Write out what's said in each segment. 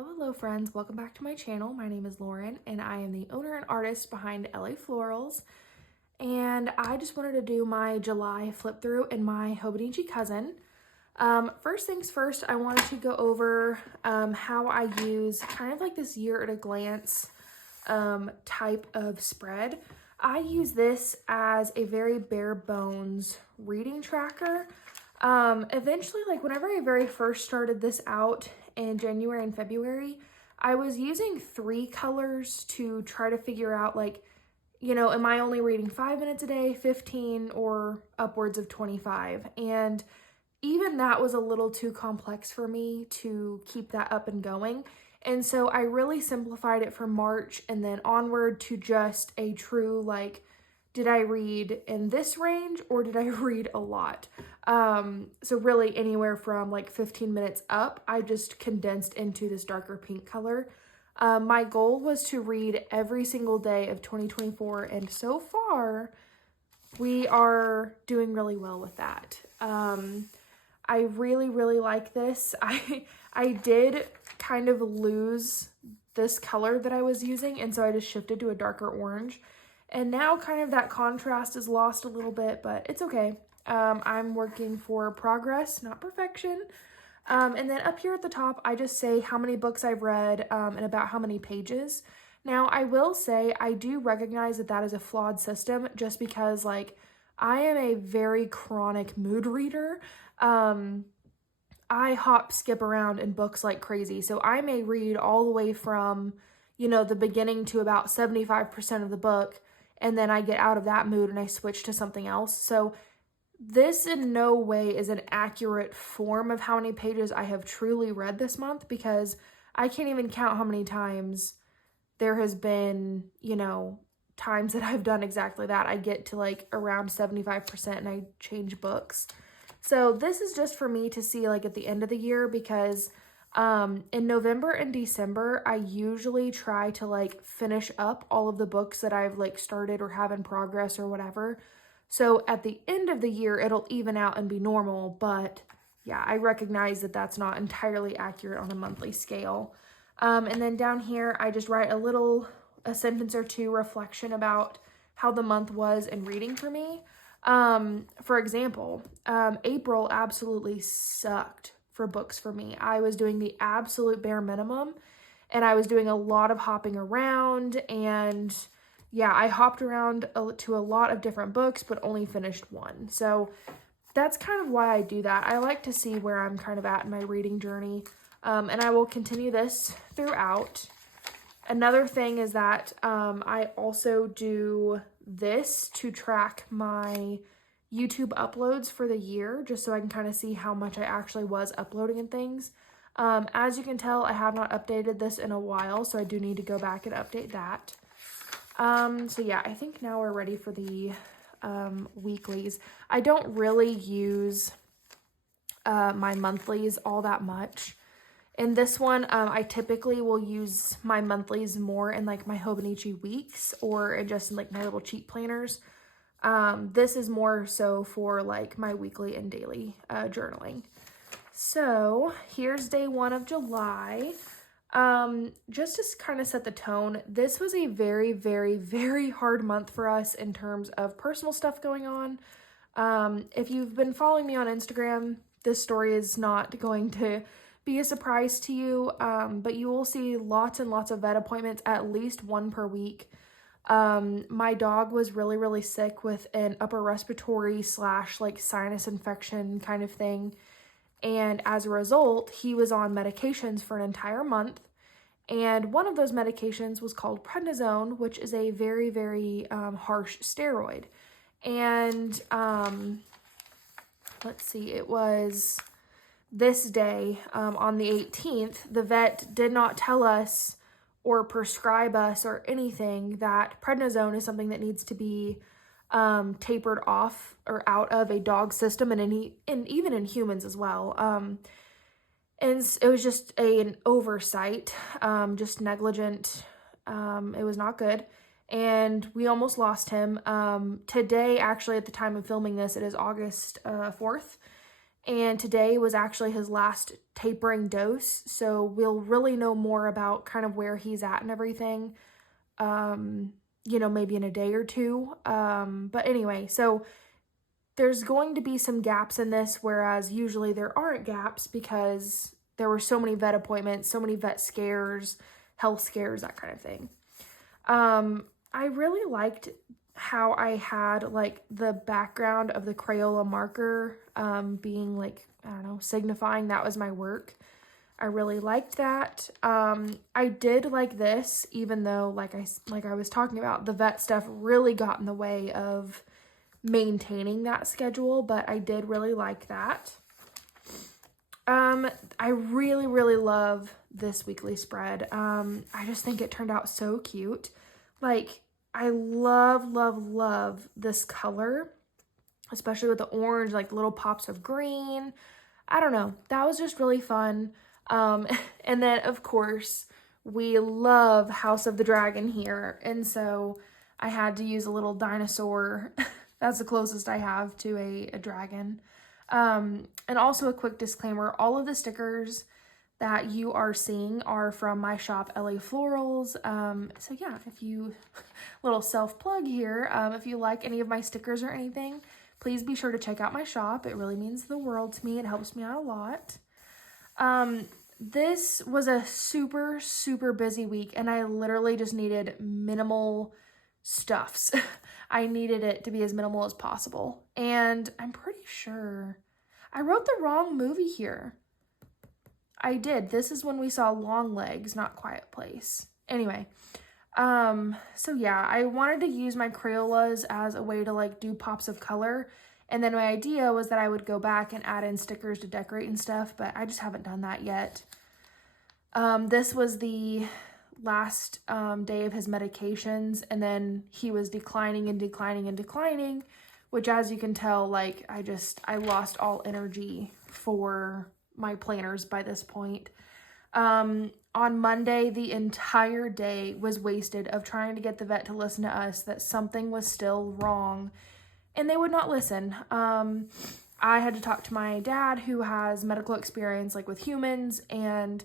Hello friends, welcome back to my channel. My name is Lauren and I am the owner and artist behind LA Florals, and I just wanted to do my July flip through in my Hobonichi Cousin. First things first, I wanted to go over how I use kind of like this year at a glance type of spread. I use this as a very bare bones reading tracker. Eventually, like whenever I very first started this out in January and February, I was using 3 colors to try to figure out, like, am I only reading 5 minutes a day, 15, or upwards of 25? And even that was a little too complex for me to keep that up and going. And so I really simplified it from March and then onward to just a true, like, did I read in this range or did I read a lot? So really anywhere from like 15 minutes up, I just condensed into this darker pink color. My goal was to read every single day of 2024, and so far we are doing really well with that. I really like this. I did kind of lose this color that I was using, and so I just shifted to a darker orange. And now kind of that contrast is lost a little bit, but it's okay. I'm working for progress, not perfection. And then up here at the top, I just say how many books I've read and about how many pages. Now, I will say I do recognize that that is a flawed system just because, like, I am a very chronic mood reader. I hop, skip around in books like crazy. So I may read all the way from, the beginning to about 75% of the book, and then I get out of that mood and I switch to something else. So this in no way is an accurate form of how many pages I have truly read this month, because I can't even count how many times there has been, times that I've done exactly that. I get to like around 75% and I change books. So this is just for me to see like at the end of the year, because in November and December, I usually try to like finish up all of the books that I've like started or have in progress or whatever. So at the end of the year, it'll even out and be normal. But yeah, I recognize that that's not entirely accurate on a monthly scale. And then down here, I just write a sentence or two reflection about how the month was in reading for me. For example, April absolutely sucked for books for me. I was doing the absolute bare minimum, and I was doing a lot of hopping around, and yeah, I hopped around to a lot of different books, but only finished one. So that's kind of why I do that. I like to see where I'm kind of at in my reading journey, and I will continue this throughout. Another thing is that I also do this to track my YouTube uploads for the year, just so I can kind of see how much I actually was uploading and things. As you can tell, I have not updated this in a while, so I do need to go back and update that. So yeah, I think now we're ready for the weeklies. I don't really use my monthlies all that much. In this one, I typically will use my monthlies more in like my Hobonichi weeks or just in like my little cheat planners. This is more so for like my weekly and daily journaling. So here's day 1 of July. Just to kind of set the tone, this was a very hard month for us in terms of personal stuff going on. If you've been following me on Instagram, this story is not going to be a surprise to you, but you will see lots and lots of vet appointments, at least 1 per week. My dog was really sick with an upper respiratory / like sinus infection kind of thing. And as a result, he was on medications for an entire month. And one of those medications was called prednisone, which is a very harsh steroid. And let's see, it was this day, on the 18th, the vet did not tell us or prescribe us or anything that prednisone is something that needs to be tapered off or out of a dog system, and even in humans as well. And it was just an oversight, just negligent. It was not good, and we almost lost him. Today, actually, at the time of filming this, it is August 4th. And today was actually his last tapering dose. So we'll really know more about kind of where he's at and everything, maybe in a day or two. But anyway, so there's going to be some gaps in this, whereas usually there aren't gaps because there were so many vet appointments, so many vet scares, health scares, that kind of thing. I really liked how I had like the background of the Crayola marker being like, I don't know, signifying that was my work. I really liked that. I did like this, even though like I was talking about, the vet stuff really got in the way of maintaining that schedule, but I did really like that. I really, really love this weekly spread. I just think it turned out so cute. Like, I love, love, love this color, especially with the orange, like little pops of green. I don't know. That was just really fun. And then, of course, we love House of the Dragon here. And so I had to use a little dinosaur. That's the closest I have to a dragon. And also a quick disclaimer, all of the stickers that you are seeing are from my shop, LA Florals. So yeah, if you, little self-plug here, if you like any of my stickers or anything, please be sure to check out my shop. It really means the world to me. It helps me out a lot. This was a super, super busy week, and I literally just needed minimal stuffs. I needed it to be as minimal as possible. And I'm pretty sure I wrote the wrong movie here. I did. This is when we saw Long Legs, not Quiet Place. Anyway, so yeah, I wanted to use my Crayolas as a way to like do pops of color. And then my idea was that I would go back and add in stickers to decorate and stuff, but I just haven't done that yet. This was the last day of his medications, and then he was declining and declining and declining, which, as you can tell, like I lost all energy for my planners by this point. On Monday, the entire day was wasted of trying to get the vet to listen to us that something was still wrong, and they would not listen. I had to talk to my dad, who has medical experience like with humans, and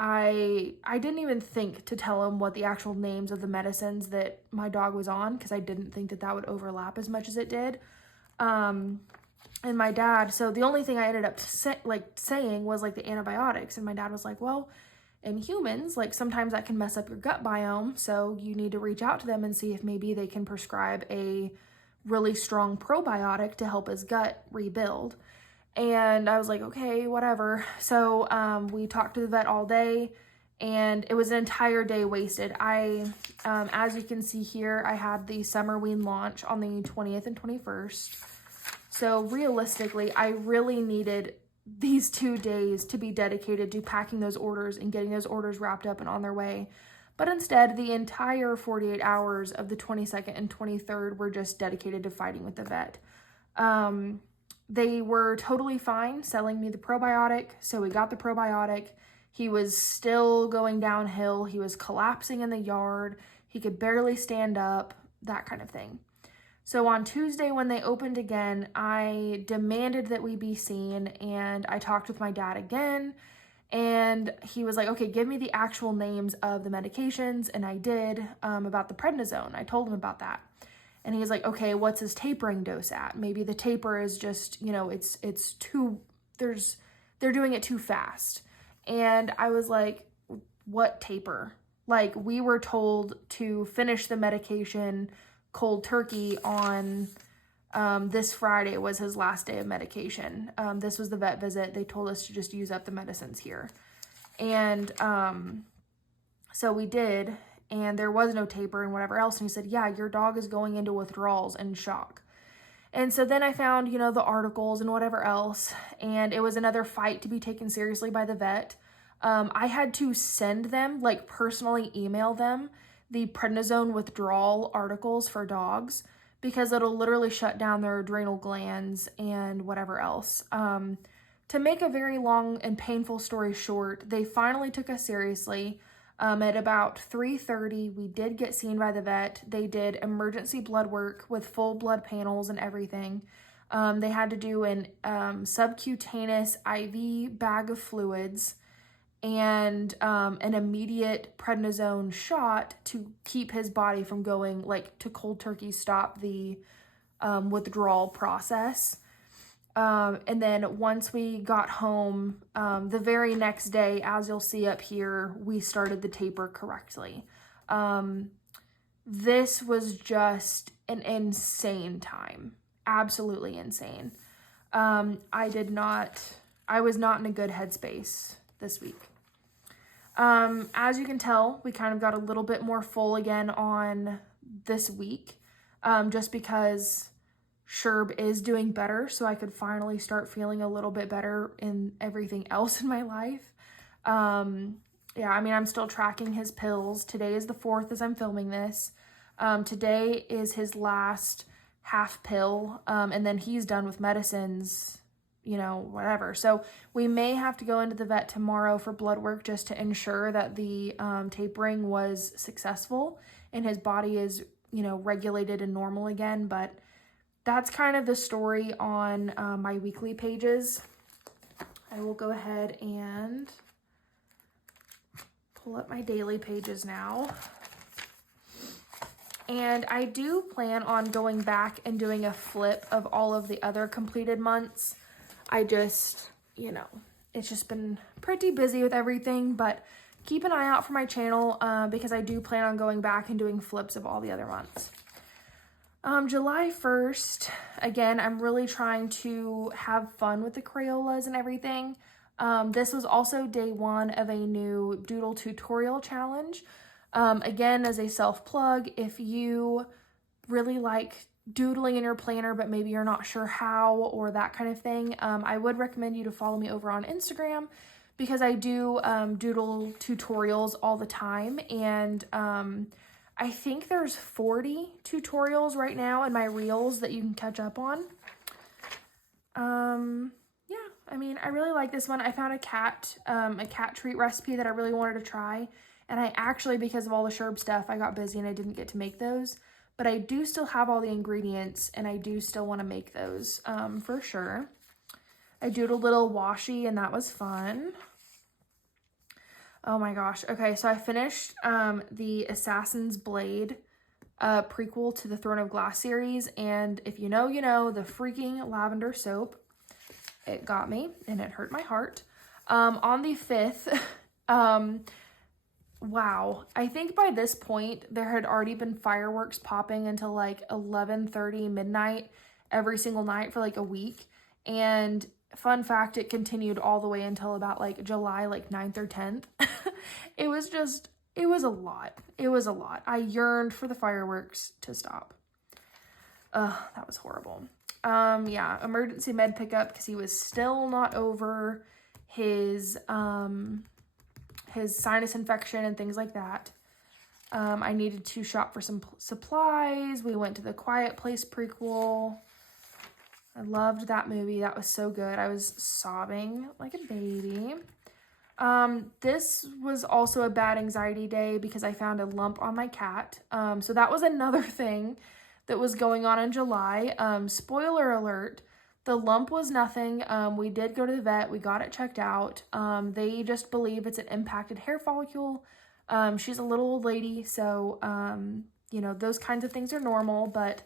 I didn't even think to tell him what the actual names of the medicines that my dog was on, because I didn't think that would overlap as much as it did. And my dad, so the only thing I ended up saying was like the antibiotics, and my dad was like, well, in humans, like sometimes that can mess up your gut biome, so you need to reach out to them and see if maybe they can prescribe a really strong probiotic to help his gut rebuild. And I was like, okay, whatever. So we talked to the vet all day, and it was an entire day wasted. As you can see here, I had the Summer Wean launch on the 20th and 21st. So realistically, I really needed these 2 days to be dedicated to packing those orders and getting those orders wrapped up and on their way. But instead, the entire 48 hours of the 22nd and 23rd were just dedicated to fighting with the vet. They were totally fine selling me the probiotic, so we got the probiotic. He was still going downhill. He was collapsing in the yard. He could barely stand up, that kind of thing. So on Tuesday, when they opened again, I demanded that we be seen, and I talked with my dad again, and he was like, okay, give me the actual names of the medications, and I did, about the prednisone. I told him about that. And he's like, okay, what's his tapering dose at? Maybe the taper is just, it's too, they're doing it too fast. And I was like, what taper? Like, we were told to finish the medication cold turkey on this Friday was his last day of medication. This was the vet visit. They told us to just use up the medicines here. And so we did, and there was no taper and whatever else. And he said, yeah, your dog is going into withdrawals and shock. And so then I found, the articles and whatever else, and it was another fight to be taken seriously by the vet. I had to send them, like personally email them, the prednisone withdrawal articles for dogs, because it'll literally shut down their adrenal glands and whatever else. To make a very long and painful story short, they finally took us seriously. At about 3:30, we did get seen by the vet. They did emergency blood work with full blood panels and everything. They had to do an subcutaneous IV bag of fluids and an immediate prednisone shot to keep his body from going, like, to cold turkey stop the withdrawal process. And then once we got home, the very next day, as you'll see up here, we started the taper correctly. This was just an insane time. Absolutely insane. I was not in a good headspace this week. As you can tell, we kind of got a little bit more full again on this week, just because Sherb is doing better, so I could finally start feeling a little bit better in everything else in my life. Yeah, I mean, I'm still tracking his pills. Today is the 4th as I'm filming this. Today is his last half pill, and then he's done with medicines, you know, whatever. So we may have to go into the vet tomorrow for blood work just to ensure that the tapering was successful and his body is, you know, regulated and normal again. But that's kind of the story on my weekly pages. I will go ahead and pull up my daily pages now. And I do plan on going back and doing a flip of all of the other completed months. I just, you know, it's just been pretty busy with everything, but keep an eye out for my channel because I do plan on going back and doing flips of all the other months. July 1st, again, I'm really trying to have fun with the Crayolas and everything. This was also day 1 of a new doodle tutorial challenge. Again, as a self-plug, if you really like doodling in your planner, but maybe you're not sure how or that kind of thing, I would recommend you to follow me over on Instagram because I do doodle tutorials all the time. And I think there's 40 tutorials right now in my reels that you can catch up on. Yeah, I mean, I really like this one. I found a cat treat recipe that I really wanted to try. And I actually, because of all the Sherb stuff, I got busy and I didn't get to make those. But I do still have all the ingredients and I do still want to make those for sure. I doodled a little washi and that was fun. Oh my gosh. Okay, so I finished the Assassin's Blade prequel to the Throne of Glass series. And if you know, you know, the freaking lavender soap. It got me and it hurt my heart. On the 5th, wow, I think by this point there had already been fireworks popping until like 11:30 midnight every single night for like a week. And fun fact, it continued all the way until about like July like 9th or 10th. It was a lot. It was a lot. I yearned for the fireworks to stop. That was horrible. Yeah, emergency med pickup because he was still not over his sinus infection and things like that. I needed to shop for some supplies. We went to the Quiet Place prequel. I loved that movie. That was so good. I was sobbing like a baby. This was also a bad anxiety day because I found a lump on my cat. So that was another thing that was going on in July. Spoiler alert. The lump was nothing. We did go to the vet. We got it checked out. They just believe it's an impacted hair follicle. She's a little old lady, so, you know, those kinds of things are normal, but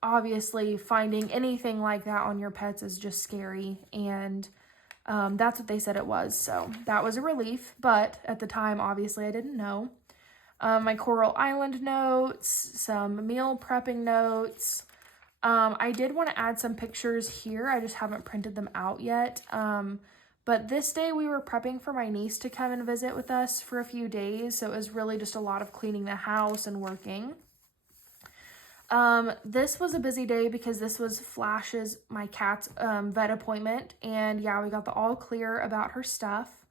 obviously finding anything like that on your pets is just scary, and that's what they said it was, so that was a relief, but at the time, obviously, I didn't know. My Coral Island notes, some meal prepping notes. I did want to add some pictures here. I just haven't printed them out yet. But this day we were prepping for my niece to come and visit with us for a few days. So it was really just a lot of cleaning the house and working. This was a busy day because this was Flash's, my cat's, vet appointment. And yeah, we got the all clear about her stuff.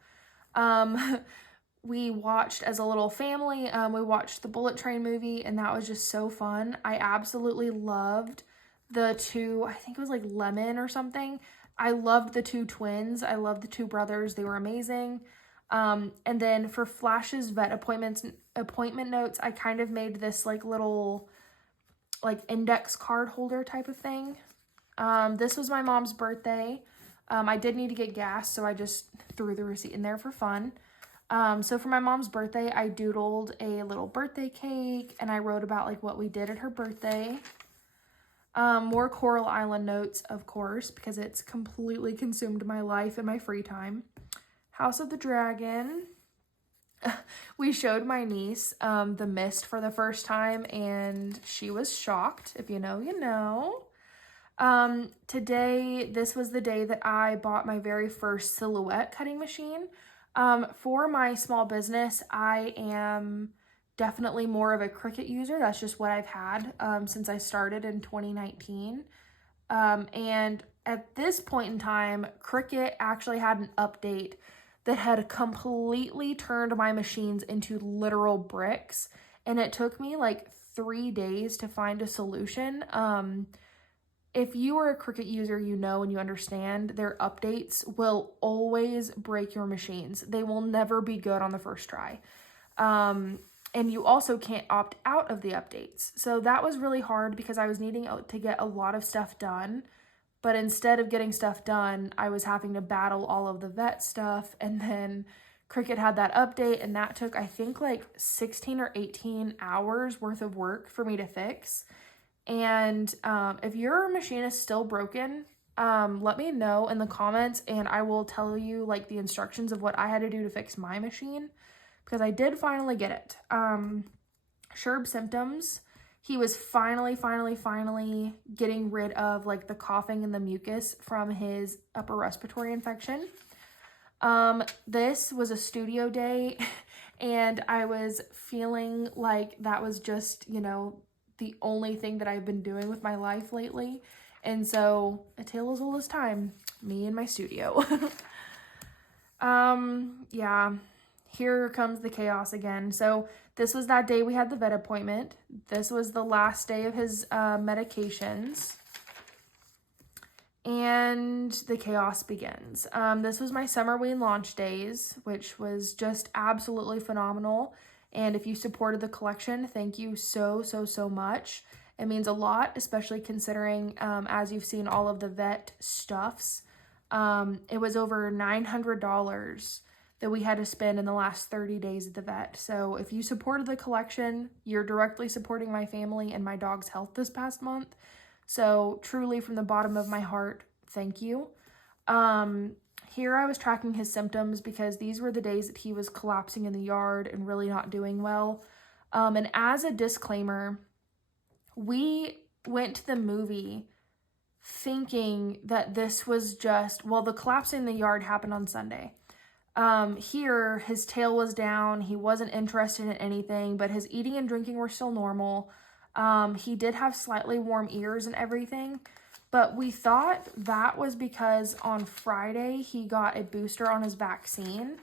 We watched as a little family, we watched the Bullet Train movie and that was just so fun. I absolutely loved the two, I think it was like Lemon or something. I loved the two twins. I loved the two brothers. They were amazing. And then for Flash's vet appointment notes, I kind of made this like little like index card holder type of thing. This was my mom's birthday. I did need to get gas, so I just threw the receipt in there for fun. So for my mom's birthday, I doodled a little birthday cake, and I wrote about like what we did at her birthday. More Coral Island notes, of course, because it's completely consumed my life and my free time. House of the Dragon. We showed my niece The Mist for the first time, and she was shocked. If you know, you know. Today, this was the day that I bought my very first silhouette cutting machine. For my small business, I am definitely more of a Cricut user. That's just what I've had since I started in 2019. And at this point in time, Cricut actually had an update that had completely turned my machines into literal bricks. And it took me like 3 days to find a solution. If you are a Cricut user, you know and you understand their updates will always break your machines. They will never be good on the first try. And you also can't opt out of the updates. So that was really hard because I was needing to get a lot of stuff done. But instead of getting stuff done, I was having to battle all of the vet stuff. And then Cricut had that update, and that took, I think, like 16 or 18 hours worth of work for me to fix. And if your machine is still broken, let me know in the comments, and I will tell you like the instructions of what I had to do to fix my machine, because I did finally get it. Sherb symptoms. He was finally getting rid of like the coughing and the mucus from his upper respiratory infection. This was a studio day and I was feeling like that was just, you know, the only thing that I've been doing with my life lately. And so a tale as old as time, me and my studio. Yeah, here comes the chaos again. So this was that day we had the vet appointment. This was the last day of his medications. And the chaos begins. This was my summer wean launch days, which was just absolutely phenomenal. And if you supported the collection, thank you so much. It means a lot, especially considering as you've seen all of the vet stuffs. It was over $900 that we had to spend in the last 30 days at the vet. So if you supported the collection, you're directly supporting my family and my dog's health this past month. So truly from the bottom of my heart, thank you. Here I was tracking his symptoms because these were the days that he was collapsing in the yard and really not doing well. And as a disclaimer, we went to the movie thinking that this was just, well, the collapsing in the yard happened on Sunday. Here, his tail was down. He wasn't interested in anything, but his eating and drinking were still normal. He did have slightly warm ears and everything, but we thought that was because on Friday he got a booster on his vaccine.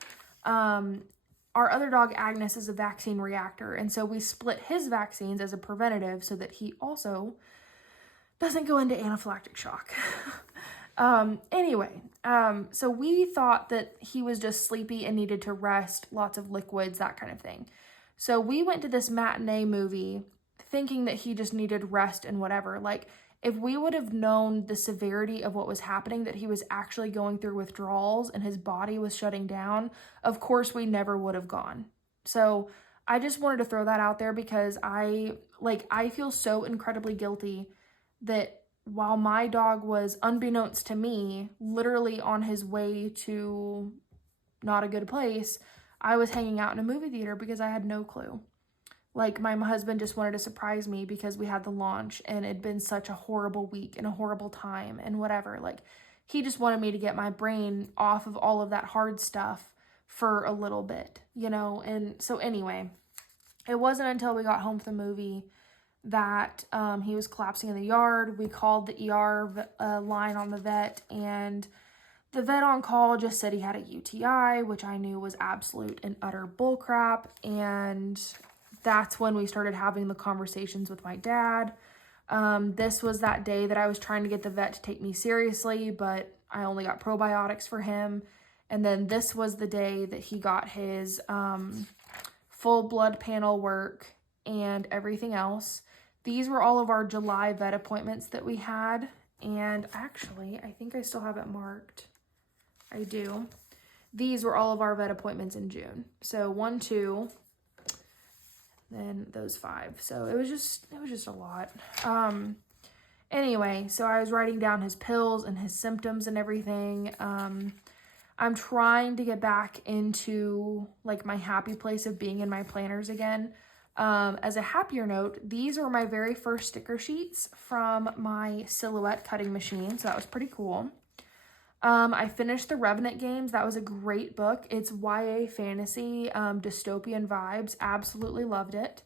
Our other dog, Agnes, is a vaccine reactor, and so we split his vaccines as a preventative so that he also doesn't go into anaphylactic shock. Anyway, so we thought that he was just sleepy and needed to rest, lots of liquids, that kind of thing. So we went to this matinee movie thinking that he just needed rest and whatever. Like, if we would have known the severity of what was happening, that he was actually going through withdrawals and his body was shutting down, of course we never would have gone. So I just wanted to throw that out there because I feel so incredibly guilty that while my dog was, unbeknownst to me, literally on his way to not a good place, I was hanging out in a movie theater because I had no clue. Like, my husband just wanted to surprise me because we had the launch and it'd been such a horrible week and a horrible time and whatever. Like, he just wanted me to get my brain off of all of that hard stuff for a little bit, you know? And so anyway, it wasn't until we got home from the movie that he was collapsing in the yard. We called the ER line on the vet, and the vet on call just said he had a UTI, which I knew was absolute and utter bullcrap. And that's when we started having the conversations with my dad. This was that day that I was trying to get the vet to take me seriously, but I only got probiotics for him. And then this was the day that he got his full blood panel work and everything else. These were all of our July vet appointments that we had. and actually, I think I still have it marked. I do. These were all of our vet appointments in June. So 1, 2, then those 5. So it was just a lot. Anyway, so I was writing down his pills and his symptoms and everything. I'm trying to get back into like my happy place of being in my planners again. As a happier note, these were my very first sticker sheets from my silhouette cutting machine. So that was pretty cool. I finished The Revenant Games. That was a great book. It's YA fantasy, dystopian vibes. Absolutely loved it.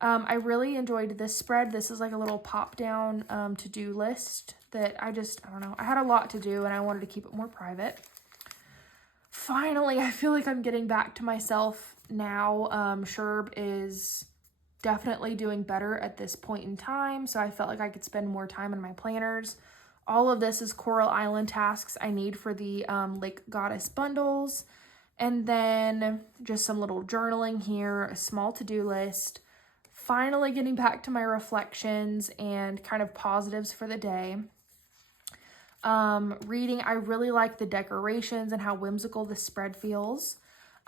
I really enjoyed this spread. This is like a little pop-down to-do list that I don't know. I had a lot to do and I wanted to keep it more private. Finally, I feel like I'm getting back to myself now. Sherb is definitely doing better at this point in time, so I felt like I could spend more time in my planners. All of this is Coral Island tasks I need for the Lake Goddess bundles. And then just some little journaling here, a small to-do list. Finally getting back to my reflections and kind of positives for the day. Reading, I really like the decorations and how whimsical the spread feels.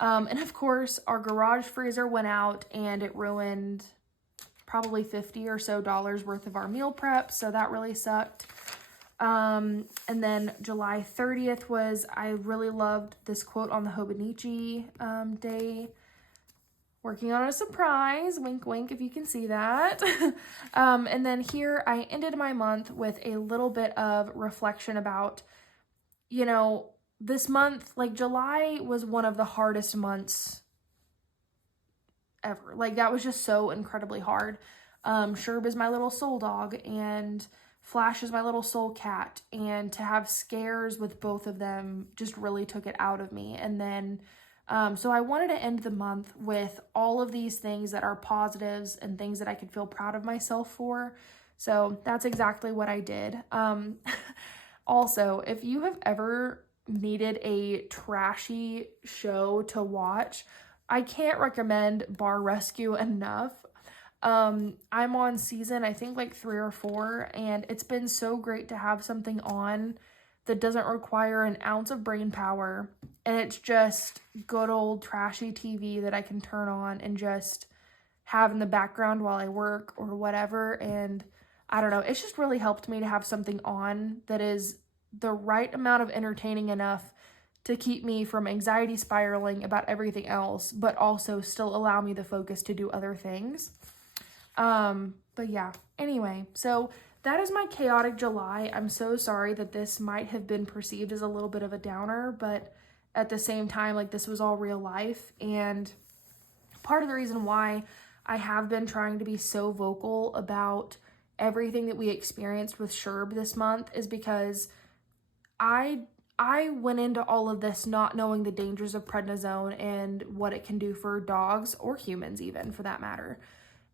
And of course, our garage freezer went out and it ruined probably $50 or so worth of our meal prep. So that really sucked. And then July 30th was, I really loved this quote on the Hobonichi day. Working on a surprise, wink, wink, if you can see that. And then here I ended my month with a little bit of reflection about, you know, this month, like July was one of the hardest months ever. Like that was just so incredibly hard. Sherb is my little soul dog and Flash is my little soul cat, and to have scares with both of them just really took it out of me. And then, so I wanted to end the month with all of these things that are positives and things that I could feel proud of myself for. So that's exactly what I did. Also, if you have ever needed a trashy show to watch, I can't recommend Bar Rescue enough. I'm on season, I think like 3 or 4, and it's been so great to have something on that doesn't require an ounce of brain power, and it's just good old trashy TV that I can turn on and just have in the background while I work or whatever. And I don't know, it's just really helped me to have something on that is the right amount of entertaining enough to keep me from anxiety spiraling about everything else, but also still allow me the focus to do other things. But yeah, anyway, so that is my chaotic July. I'm so sorry that this might have been perceived as a little bit of a downer, but at the same time, like this was all real life. And part of the reason why I have been trying to be so vocal about everything that we experienced with Sherb this month is because I went into all of this not knowing the dangers of prednisone and what it can do for dogs or humans even for that matter.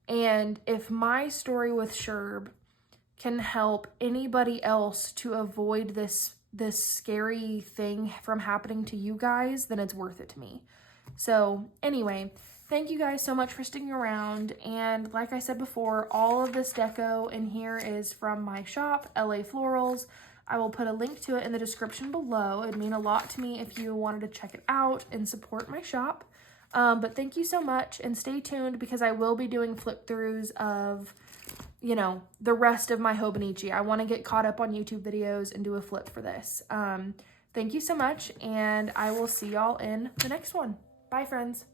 And if my story with Sherb can help anybody else to avoid this scary thing from happening to you guys, then it's worth it to me. So anyway, thank you guys so much for sticking around. And like I said before, all of this deco in here is from my shop, LA Florals. I will put a link to it in the description below. It'd mean a lot to me if you wanted to check it out and support my shop. But thank you so much, and stay tuned because I will be doing flip throughs of, you know, the rest of my Hobonichi. I want to get caught up on YouTube videos and do a flip for this. Thank you so much, and I will see y'all in the next one. Bye, friends.